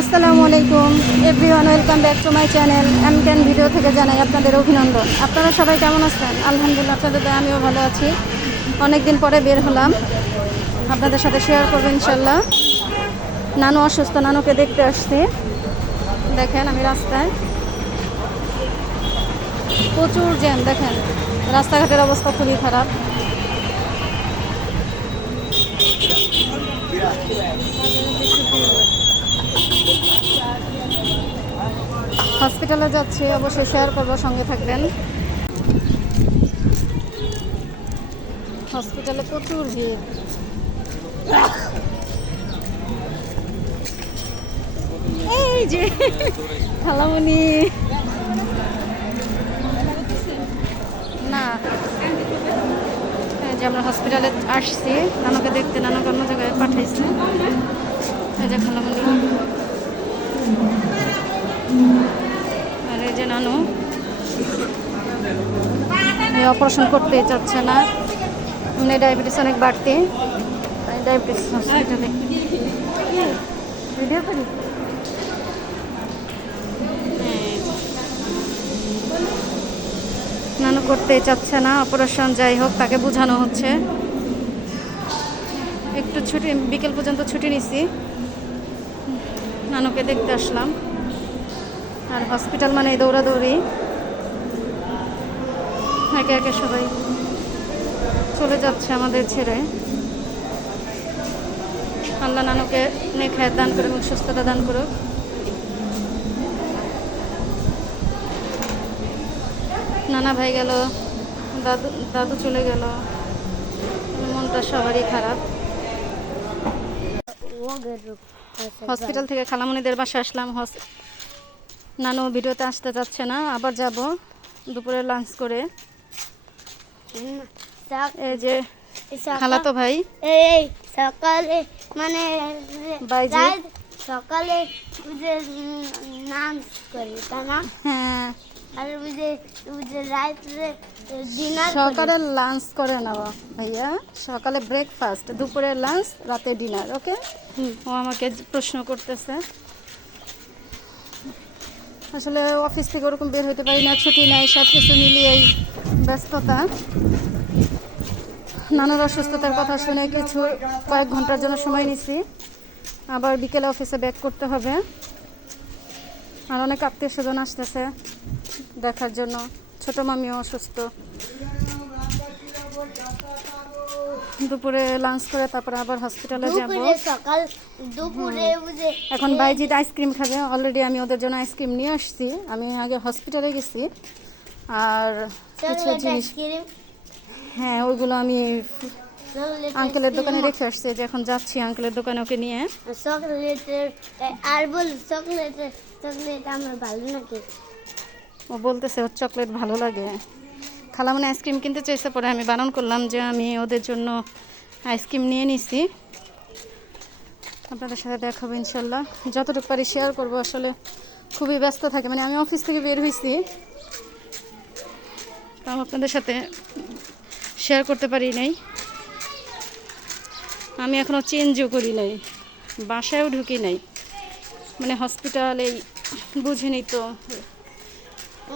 আসসালামু আলাইকুম। Everyone, welcome back to my channel M can video থেকে জানাই আপনাদের অভিনন্দন। আপনারা সবাই কেমন আছেন? আলহামদুলিল্লাহ, আপনাদের আমিও ভালো আছি। অনেক দিন পরে বের হলাম। আপনাদের সাথে শেয়ার করব ইনশাল্লাহ নানু অসুস্থ, নানুকে দেখতে আসছি। দেখেন আমি রাস্তায়। প্রচুর জ্যাম, দেখেন। রাস্তাঘাটের অবস্থা খুবই খারাপ। হসপিটালে যাচ্ছি অবশ্যই শেয়ার করব, সঙ্গে থাকবেন। হসপিটালে প্রচুর ভিড়। এই যে খালামণি না যে আমরা হসপিটালে আসছি, নানুকে দেখতে নানুকে অন্য জায়গায় পাঠাইছে। এই যে খালামণি নানু অপারেশন করতে চাচ্ছে না। এমনি ডায়াবেটিস অনেক বাড়তি। ডায়াবেটিস হসপিটালে। নানু করতে চাচ্ছে না অপারেশন যাই হোক, তাকে বোঝানো হচ্ছে। একটু ছুটি, বিকেল পর্যন্ত ছুটি নিছি। নানুকে দেখতে আসলাম। আর হসপিটাল মানে দৌড়াদৌড়ি। একে একে সবাই চলে যাচ্ছে আমাদের ছেড়ে। আল্লাহ নানুকে নেখায় দান করে এবং সুস্থতা দান করুক। নানা ভাই গেল দাদু দাদু চলে গেল। মনটা সবারই খারাপ। হসপিটাল থেকে খালামণিদের বাসা আসলাম। হস নানু ভিডিওতে আসতে চাচ্ছে না আবার যাব দুপুরে লাঞ্চ করে। এই যে খালাতো ভাই। এই সকালে মানে সকালে নাম করি তা না? হ্যাঁ। আর বুঝে বুঝে রাত্রে ডিনার সকালে লাঞ্চ করে নেব ভাইয়া। সকালে ব্রেকফাস্ট দুপুরে লাঞ্চ রাতে ডিনার ওকে ও আমাকে প্রশ্ন করতেছে। আসলে অফিস থেকে ওরকম বের হতে পারি না, ছুটি নাই সব কিছু মিলিয়েই ব্যস্ততা। নানার অসুস্থতার কথা শুনে কিছু কয়েক ঘণ্টার জন্য সময় নিছি। আবার বিকেলে অফিসে ব্যাক করতে হবে। আর অনেক আত্মীয় স্বজন আসতেছে দেখার জন্য। ছোট মামিও অসুস্থ। দুপুরে লাঞ্চ করে তারপরে আবার হসপিটালে যাব। দুপুরে সকাল দুপুরে বুঝে এখন বাইজিৎ আইসক্রিম খাবে। অলরেডি আমি ওদের জন্য আইসক্রিম নিয়ে আসছি। আমি আগে হসপিটালে গেছি। আর কিছু জিনিস হ্যাঁ ওইগুলো আমি আঙ্কেলের দোকানে রেখে আসছি। যে এখন যাচ্ছি আঙ্কেলের দোকানে ওকে নিয়ে। চকলেটের আর বল চকলেটের চকলেট আমার ভালো নাকি ও বলতেছে ওর চকলেট ভালো লাগে। খালামনে আইসক্রিম কিনতে চাইছে পরে আমি বারণ করলাম যে আমি ওদের জন্য আইসক্রিম নিয়ে নিছি। আপনাদের সাথে দেখাবো ইনশাল্লাহ। যতটুকু পারি শেয়ার করব আসলে খুবই ব্যস্ত থাকে। মানে আমি অফিস থেকে বের হয়েছি তাও আপনাদের সাথে শেয়ার করতে পারি নাই। আমি এখনও চেঞ্জও করি নাই। বাসায়ও ঢুকি নাই। মানে হসপিটালেই বুঝিনি তো।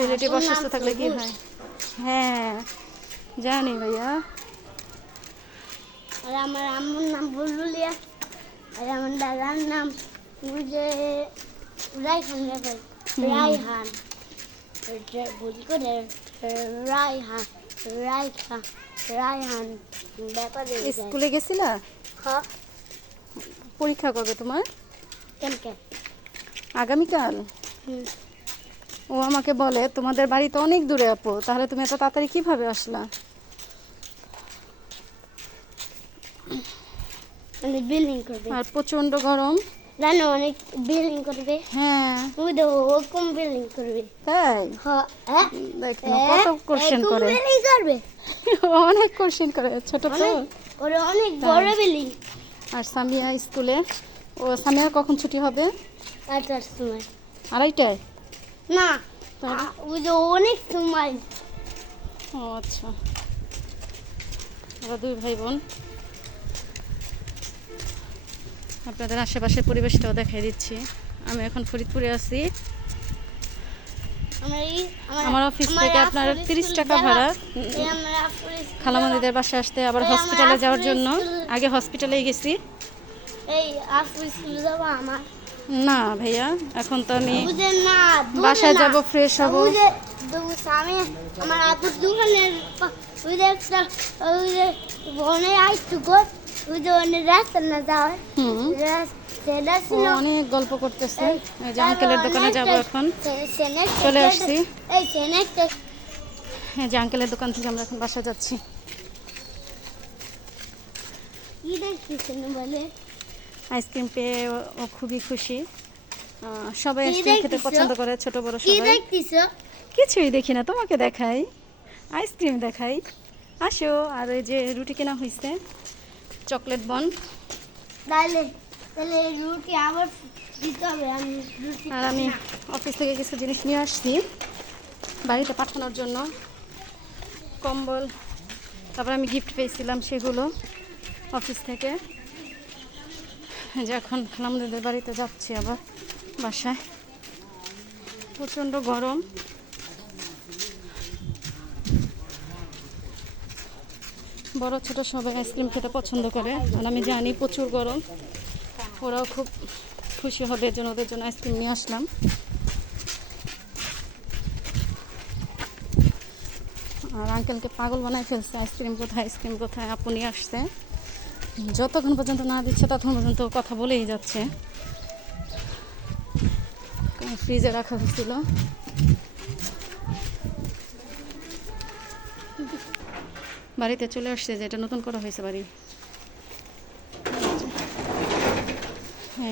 রিলেটিভ অসুস্থ থাকলে কি হয়? হ্যাঁ জানি ভাইয়া। আর আমার আম্মুর নাম বুলবুলিয়া আর আমার দাদার নাম বুঝে রাইহান রেবেল রাইহান ভুল করে রাইহান রাইহান রাইহান ব্যাপারে স্কুলে গেছিলা? হ্যাঁ পরীক্ষা কবে তোমার? কেন আগামীকাল? হুম। ও আমাকে বলে তোমাদের বাড়ি তো অনেক দূরে আপু তাহলে তুমি এত তাড়াতাড়ি কীভাবে আসলা? বিল্ডিং করবে। আর প্রচণ্ড গরম। জানো অনেক বিল্ডিং করবে। হ্যাঁ। ওই তো ও কম বিল্ডিং করবে। তাই? হ্যাঁ কত কোশ্চেন করে। বিল্ডিং করবে? অনেক কোশ্চেন করে ছোট তো। ওরা অনেক বড় বিল্ডিং আর সামিয়া স্কুলে। ও সামিয়া কখন ছুটি হবে? আটটার সময় আড়াইটায়। না? ওই যে অনেক সময়। ও আচ্ছা। ওরা দুই ভাই বোন আপনাদের আশেপাশের পরিবেশটাও দেখাই দিচ্ছি। আমি এখন ফরিদপুরে আছি। আমার অফিস থেকে আপনার তিরিশ টাকা ভাড়া। আফুর বাসায় আসতে আবার হসপিটালে যাওয়ার জন্য। আগে হসপিটালেই গেছি। এই স্কুল যাব আমার। না ভাইয়া এখন তো আমি বাসায় যাব ফ্রেশ হব। আমি আমার আপুর দোকানের ওই যে একটা ওই যে বনে আইসু গো। ওই যে অনেক রাস্তা না যাওয়ার। অনেক গল্প করতেছে। যে আঙ্কেলের দোকানে যাব এখন। চলে আসছি। এই যে আঙ্কেলের দোকান থেকে আমরা এখন বাসায় যাচ্ছি। কি দেখতেছেন বলে? আইসক্রিম পেয়ে ও- খুবই খুশি। সবাই আইসক্রিম খেতে পছন্দ করে ছোট বড় সবাই। কিছুই দেখি না তোমাকে দেখাই। আইসক্রিম দেখাই। আসো আর ওই যে রুটি কেনা হয়েছে চকলেট বন। তাহলে তাহলে রুটি আবার দিতে হবে আমি রুটি আর আমি অফিস থেকে কিছু জিনিস নিয়ে আসছি বাড়িতে পাঠানোর জন্য। কম্বল তারপর আমি গিফট পেয়েছিলাম সেগুলো অফিস থেকে। যে এখন আমাদের বাড়িতে যাচ্ছি আবার বাসায়। প্রচণ্ড গরম। বড় ছোট সবাই আইসক্রিম খেতে পছন্দ করে, আর আমি জানি প্রচুর গরম। ওরাও খুব খুশি হবে এর জন্য ওদের জন্য আইসক্রিম নিয়ে আসলাম। আর আঙ্কেলকে পাগল বানায় ফেলছে, আইসক্রিম কোথায় আইসক্রিম কোথায় আপনি আসছে। যতক্ষণ পর্যন্ত না দিচ্ছে, ততক্ষণ পর্যন্ত কথা বলেই যাচ্ছে। ফ্রিজে রাখা হয়েছিল বাড়িতে চলে আসছে যে, এটা নতুন করা হয়েছে বাড়ি।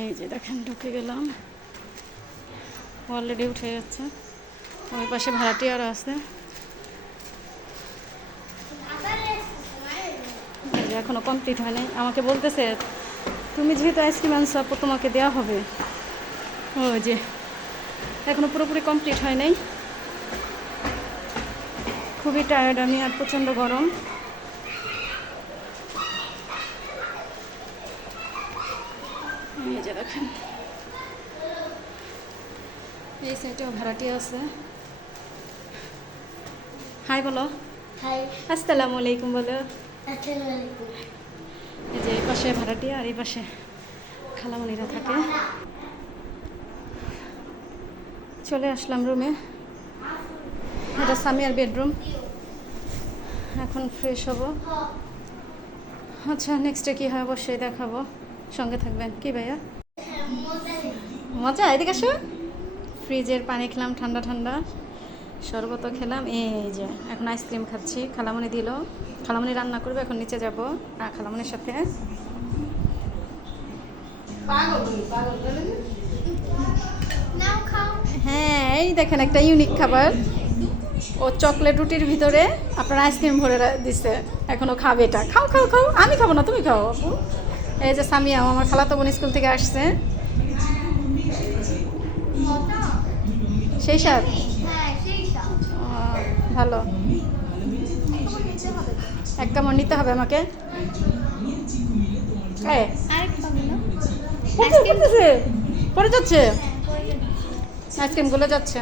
এই যে দেখেন, ঢুকে গেলাম। অলরেডি উঠে যাচ্ছে। ওই পাশে ভাড়াটি ভাড়াটিয়ারা আছে। এখনও কমপ্লিট হয় নাই। আমাকে বলতেছে তুমি যেহেতু আইসক্রিম আনছো আপু তোমাকে দেওয়া হবে। ও যে এখনও পুরোপুরি কমপ্লিট হয় নাই। খুবই টায়ার্ড আমি আর প্রচণ্ড গরম। এই যে দেখেন। এই সাইডেও ভাড়াটি আছে। হাই বলো। হাই আসসালামু আলাইকুম বলো। এই যে এই পাশে ভাড়াটি আর এই পাশে খালামণিরা থাকে। চলে আসলাম রুমে। এটা সামিয়ার বেডরুম। এখন ফ্রেশ হব। আচ্ছা নেক্সটে কী হয় অবশ্যই দেখাবো। সঙ্গে থাকবেন। কি ভাইয়া? মজা। এদিকে আসো ফ্রিজের পানি খেলাম ঠান্ডা ঠান্ডা। শরবতও খেলাম, এই যে এখন আইসক্রিম খাচ্ছি। খালামণি দিল খালামণি রান্না করবে, এখন নিচে যাব। আর খালামণির সাথে হ্যাঁ এই দেখেন একটা ইউনিক খাবার। ও চকলেট রুটির ভিতরে আপনার আইসক্রিম ভরে দিছে। এখনও খাবে এটা। খাও খাও খাও। আমি খাব না, তুমি খাও আপু। এই যে সামিয়াও আমার খালাতো বোন স্কুল থেকে আসছে। সেই সাথ ভালো। এক কামড় নিতে হবে আমাকে। আরেক পাবে না পড়তে- যাচ্ছে?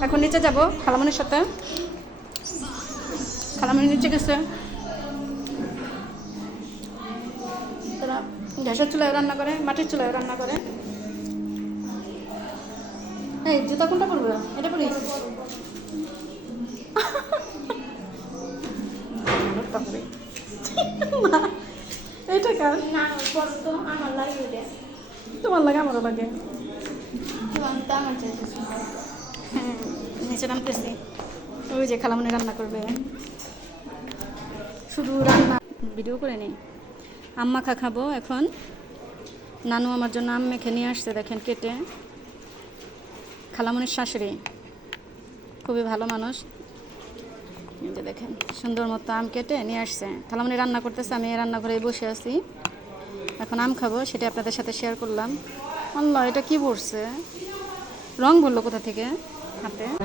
এখন নিচে যাব, খালামনির সাথে। খালামনি নিচে গেছে। গ্যাসের চুলায় রান্না করে, মাটির চুলায় রান্না করে। এই, জুতা কোনটা পরবে? এটা পরি পরি। কার তোমার লাগে আমারও লাগে নিচে নামতেছি ওই যে খালামনি রান্না করবে। শুধু রান্না, ভিডিও করে নেই, আম্মা খা খাব এখন নানু আমার জন্য আম মেখে নিয়ে আসছে, দেখেন কেটে। খালামনির শাশুড়ি, খুবই ভালো মানুষ। যে দেখেন সুন্দর মতো আম কেটে নিয়ে আসছে। খালামনি রান্না করতেছে আমি এই রান্নাঘরেই বসে আছি। এখন আম খাব সেটা আপনাদের সাথে শেয়ার করলাম। আল্লাহ এটা কি পড়ছে? রং বলল কোথা থেকে? হাতে?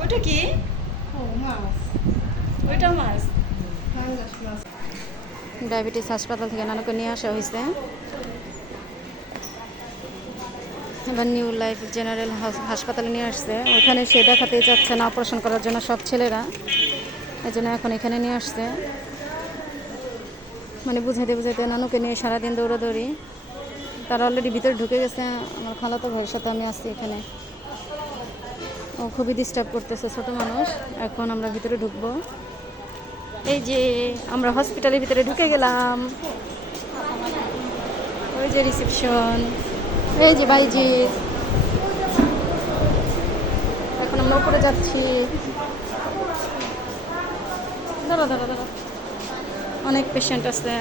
ওইটা কি? ও মাছ। ওইটা মাছ। ডায়াবেটিস হাসপাতাল থেকে নানুকে নিয়ে আসা হয়েছে। এবার নিউ লাইফ জেনারেল হাস- হাসপাতালে নিয়ে আসছে। ওখানে সে দেখাতেই যাচ্ছে না অপারেশন করার জন্য সব ছেলেরা। এই জন্য এখন এখানে নিয়ে আসছে। মানে বুঝাইতে বুঝাইতে নানুকে নিয়ে সারাদিন দৌড়াদৌড়ি। তারা অলরেডি ভিতরে ঢুকে গেছে। আমার খালাতো ভাইয়ের সাথে আমি আসছি এখানে। ও খুবই ডিস্টার্ব করতেছে ছোট মানুষ। এখন আমরা ভিতরে ঢুকবো। এই যে আমরা হসপিটালের ভিতরে ঢুকে গেলাম। ওই যে রিসেপশন এই যে বাইজি এখন আমরা উপরে যাচ্ছি। দাঁড়া দাঁড়া দাঁড়া। অনেক পেশেন্ট আছে।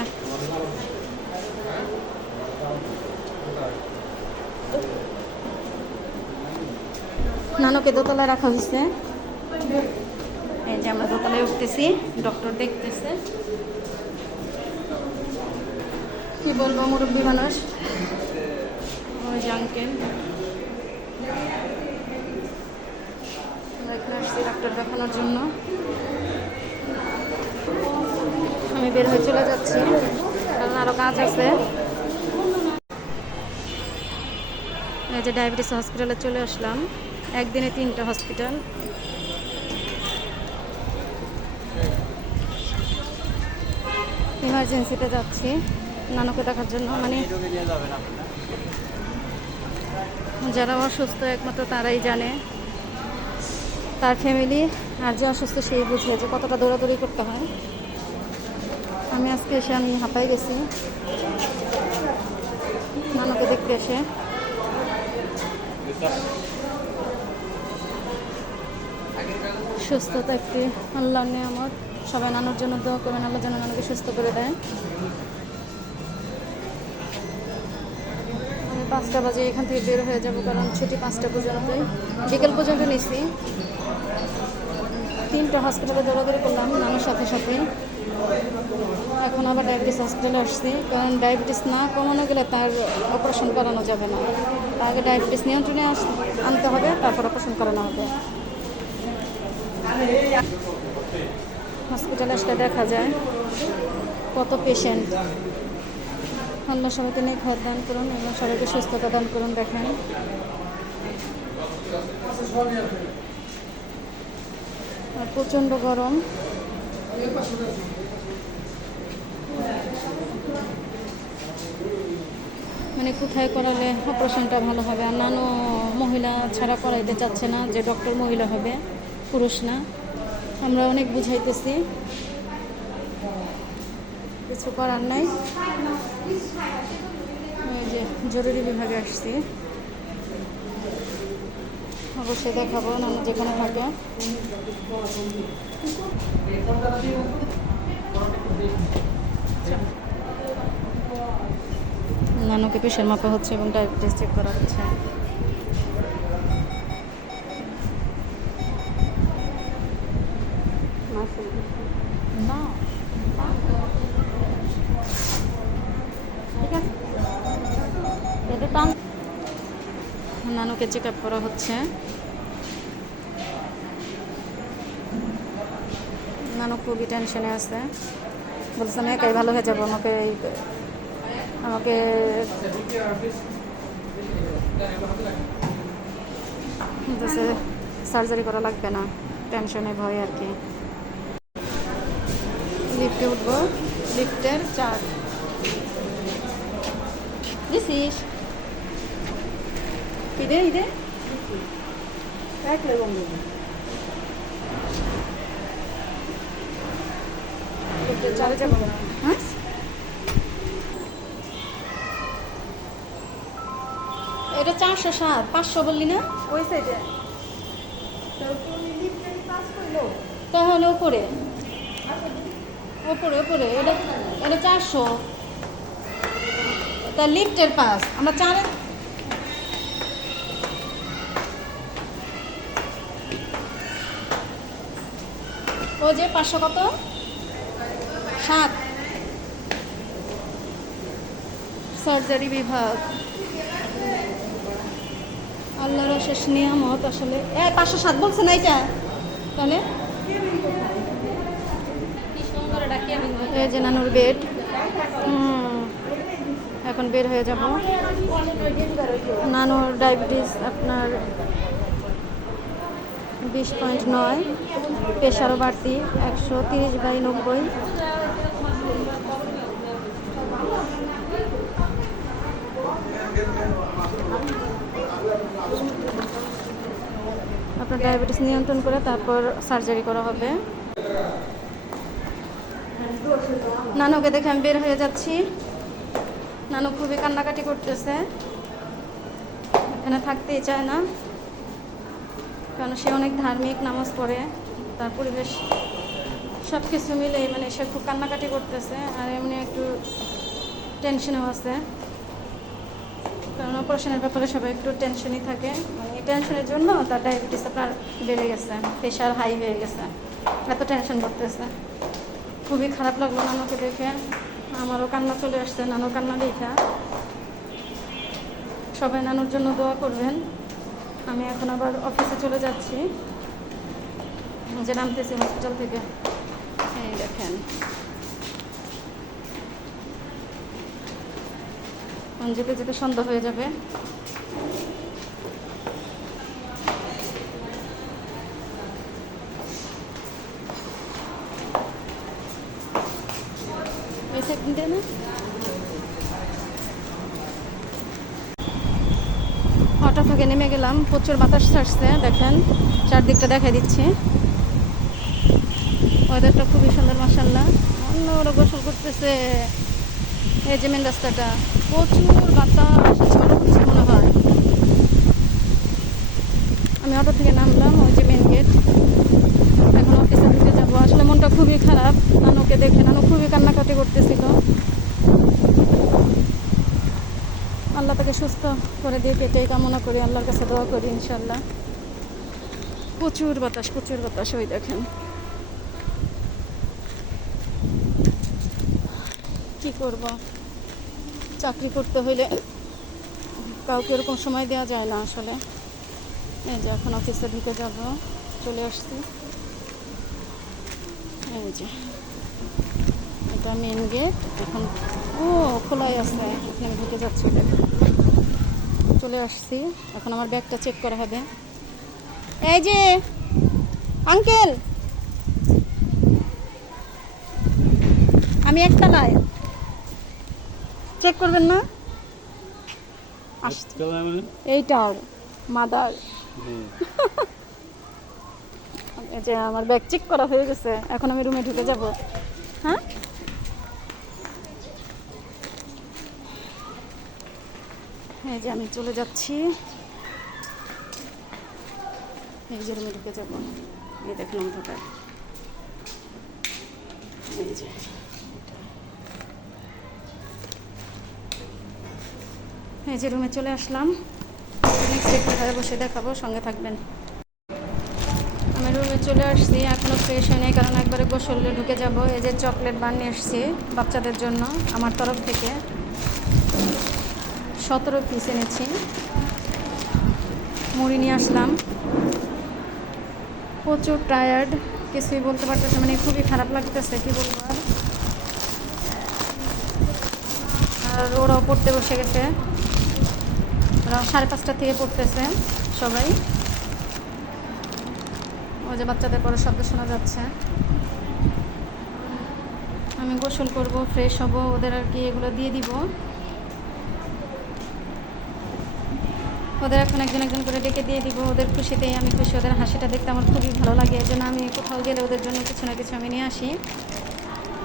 নানুকে দোতলায় রাখা হয়েছে। আমরা দোতলায় উঠতেছি, ডক্টর দেখতেছে। কি বলব, মুরব্বী মানুষ? ওই আসছি ডাক্তার দেখানোর জন্য। আমি বের হয়ে চলে যাচ্ছি। কারণ আরও কাজ আছে। এই যে ডায়াবেটিস হসপিটালে চলে আসলাম। একদিনে তিনটা হসপিটাল ইমার্জেন্সিতে যাচ্ছি। নানুকে দেখার জন্য মানে যারা অসুস্থ, একমাত্র তারাই জানে। তার ফ্যামিলি আর যে অসুস্থ সেই বুঝে যে কতটা দৌড়াদৌড়ি করতে হয়। আমি আজকে এসে আমি হাঁপাই গেছি। নানুকে দেখতে এসে। সুস্থতা একটি আল্লাহর নিয়ামত। সবাই নানুর জন্য দোয়া করবেন, আল্লাহ যেন নানুকে সুস্থ করে দেয়। আমি পাঁচটা বাজে এখান থেকে বের হয়ে যাব, কারণ ছুটি পাঁচটা পর্যন্তই বিকেল পর্যন্ত নিছি। তিনটা হসপিটালে দৌড়াদৌড়ি করলাম, নানুর সাথে সাথে। এখন আবার ডায়াবেটিস হসপিটালে আসছি, কারণ ডায়াবেটিস না কমানো গেলে তার অপারেশন করানো যাবে না। আগে ডায়াবেটিস নিয়ন্ত্রণে আনতে হবে, তারপর অপারেশন করানো হবে। হসপিটালে আসলে দেখা যায়, কত পেশেন্ট আল্লাহ সবাইকে নিয়ে খাদ্য দান করুন এবং সবাইকে সুস্থতা দান করুন, দেখেন। আর প্রচণ্ড গরম। মানে কোথায় করালে অপারেশনটা ভালো হবে? আর নানো মহিলা ছাড়া করাইতে চাচ্ছে না, যে ডক্টর মহিলা হবে, পুরুষ না। আমরা অনেক বুঝাইতেছি। কিছু করার নাই। ওই যে জরুরি বিভাগে আসছি। অবশ্যই দেখাবো নানু যেখানে থাকে নানুকে প্রেশার মাপা হচ্ছে এবং ডায়াবেটিস চেক করা হচ্ছে। নানুকে চেক আপ করা হচ্ছে। নানু খুবই টেনশনে আছে। বলছে, আমি একাই ভালো হয়ে যাব, আমাকে আমাকে সার্জারি করা লাগবে না টেনশনে ভয় আর কি। লিফটে উঠবো। লিফটের চার্জ চার্জে যাব হ্যাঁ এটা চারশো সাত পাঁচশো বললি না? ওই সাইডে তাহলে ওপরে ওপরে ওপরে এটা এটা চারশো। তা লিফটের পাস। আমরা চার ও যে পাঁচশো কত? সাত। সার্জারি বিভাগ। আল্লাহর শেষ নিয়ামত আসলে। এ, পাঁচশো সাত বলছে না এটা? তাহলে? যে নানুর বেড এখন বের হয়ে যাব। নানুর ডায়াবেটিস আপনার বিশ পয়েন্ট নয় প্রেশারও বাড়তি একশো তিরিশ বাই নব্বই। আপনার ডায়াবেটিস নিয়ন্ত্রণ করে তারপর সার্জারি করা হবে। নানুকে দেখে আমি বের হয়ে যাচ্ছি। নানু খুবই কান্নাকাটি করতেছে। এখানে থাকতেই চায় না। কারণ সে অনেক ধার্মিক, নামাজ পড়ে, তার পরিবেশ সব কিছু মিলে মানে সে খুব কান্নাকাটি করতেছে আর এমনি একটু টেনশনেও আছে। কারণ অপারেশনের ব্যাপারে সবাই একটু টেনশনই থাকে। মানে এই টেনশনের জন্য তার ডায়াবেটিস আপনার বেড়ে গেছে প্রেশার হাই হয়ে গেছে। এত টেনশন করতেছে। খুবই খারাপ লাগল নানুকে দেখে। আমারও কান্না চলে আসছে, নানু কান্না দেখা। সবাই নানুর জন্য দোয়া করবেন। আমি এখন আবার অফিসে চলে যাচ্ছি। যে নামতেছি হসপিটাল থেকে। এই দেখেন। যেতে যেতে সন্ধ্যা হয়ে যাবে এই সেকেন্ড দিয়ে না অটো থেকে নেমে গেলাম, প্রচুর বাতাস ছাড়ছে, দেখেন, চারদিকটা দেখাই দিচ্ছি। ওয়েদারটা খুবই সুন্দর মাসাল্লাহ অন্য ওরা গোসল করতেছে। এই যে মেন রাস্তাটা, প্রচুর বাতাস, ঝড় হচ্ছে মনে হয়। আমি অটো থেকে নামলাম, ওই যে মেন গেট এখন অফিসের দিকে যাব। আসলে মনটা খুবই খারাপ। নানুকে দেখে, নানু খুবই কান্নাকাটি করতেছিল। আল্লাহ তাকে সুস্থ করে দিয়ে এটাই কামনা করি, আল্লাহর কাছে দোয়া করি ইনশাল্লাহ প্রচুর বাতাস প্রচুর বাতাস, ওই দেখেন। কি করব? চাকরি করতে হইলে কাউকে এরকম সময় দেওয়া যায় না আসলে। এই যে এখন অফিসে ঢুকে যাব, চলে আসছি। এই যে, এটা মেন গেট এখন ও খোলাই আছে। এখানে ঢুকে যাচ্ছি। চলে আসছি। এখন আমার ব্যাগটা চেক করা হবে। এই যে আঙ্কেল আমি একতলায়। চেক করবেন না? আসছে। এইটার মাদার এই যে আমার ব্যাগ চেক করা হয়ে গেছে। এখন আমি রুমে ঢুকে যাব। এই যে আমি চলে যাচ্ছি। এই যে রুমে ঢুকে যাব। এই দেখুন অন্ধকার। এই যে। এই যে রুমে চলে আসলাম। ঘরে বসে দেখাবো, সঙ্গে থাকবেন। আমি রুমে চলে আসছি এখনও ফ্রেশ হয়নি, কারণ একবারে গোসলে ঢুকে যাব। এই যে চকলেট বানিয়ে এসছি বাচ্চাদের জন্য, আমার তরফ থেকে। সতেরো পিস এনেছি। মুড়ি নিয়ে আসলাম। প্রচুর টায়ার্ড কিছুই বলতে পারতেছে মানে খুবই খারাপ লাগতেছে, কি বলব আর। ওরাও পড়তে বসে গেছে। ওরা সাড়ে পাঁচটা থেকে পড়তেছে সবাই। ওই যে বাচ্চাদের পরে শব্দ শোনা যাচ্ছে। আমি গোসল করব ফ্রেশ হব, ওদের আর কি এগুলো দিয়ে দিব। ওদের এখন একজন একজন করে ডেকে দিয়ে দিব, ওদের খুশিতেই আমি খুশি, ওদের হাসিটা দেখতে আমার খুবই ভালো লাগে। এই জন্য আমি কোথাও গেলে ওদের জন্য কিছু না কিছু আমি নিয়ে আসি।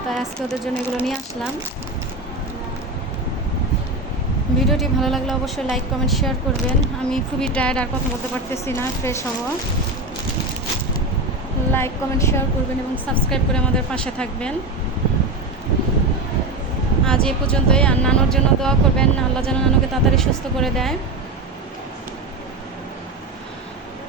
তাই আজকে ওদের জন্য এগুলো নিয়ে আসলাম। ভিডিওটি ভালো লাগলে অবশ্যই লাইক, কমেন্ট, শেয়ার করবেন। আমি খুবই টায়ার্ড আর কথা বলতে পারতেছি না ফ্রেশ হব। লাইক, কমেন্ট, শেয়ার করবেন এবং সাবস্ক্রাইব করে আমাদের পাশে থাকবেন। আজ এ পর্যন্তই, আর নানোর জন্য দোয়া করবেন, আল্লাহ যেন নানুকে তাড়াতাড়ি সুস্থ করে দেয়।